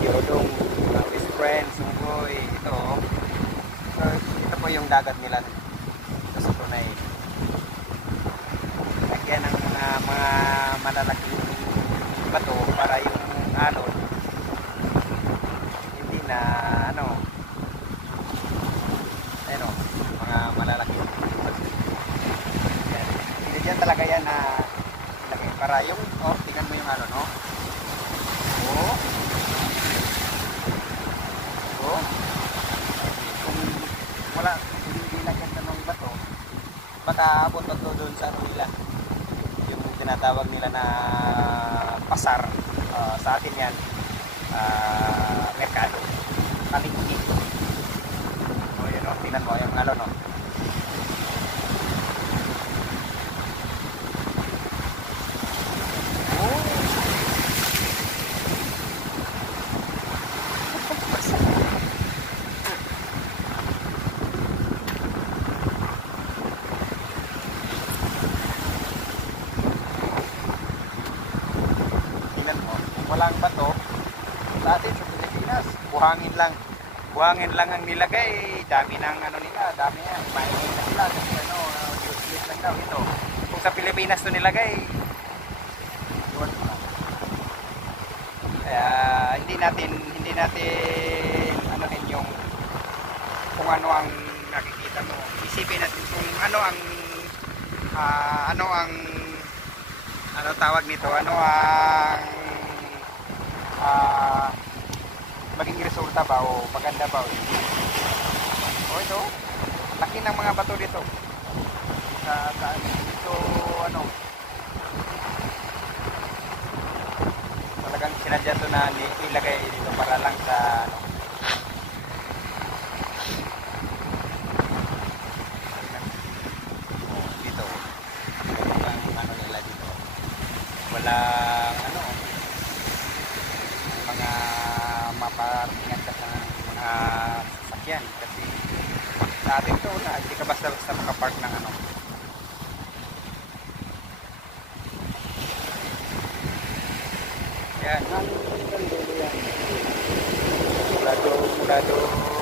Yodong, West Friend, Sunggoy, ito. So, ito po yung dagat nila dito sa Tunay. Lagyan ng mga malalaking bato para yung alon hindi na ano, mga malalaking bato. Yan. Hindi dyan talaga yan na lagay para yung, tingnan mo yung alon, oh. Kung wala, hindi lagyan ka ng bato, baka abot na to doon sa nila, yung tinatawag nila na pasar. Sa atin yan, merkado, palengke. Yun o, tingnan mo yung alon, walang bato sa atin sa Pilipinas, buhangin lang ang nilagay. Dami ng nila, dami yan, maingin na sila kasi useless lang daw ito. Kung sa Pilipinas to nilagay, yun. Kaya hindi natin anuhin yung kung ano ang nakikita mo. Isipin natin kung ano ang tawag nito, maging resulta ba o maganda ba o hindi. Ito, laki ng mga bato dito dito talagang sinadya to na ilagay dito para lang sa dito ang nila dito walang mga mapartingan ka ng mga sasakyan kasi sa atin to na hindi ka basta makapark ng yan mulado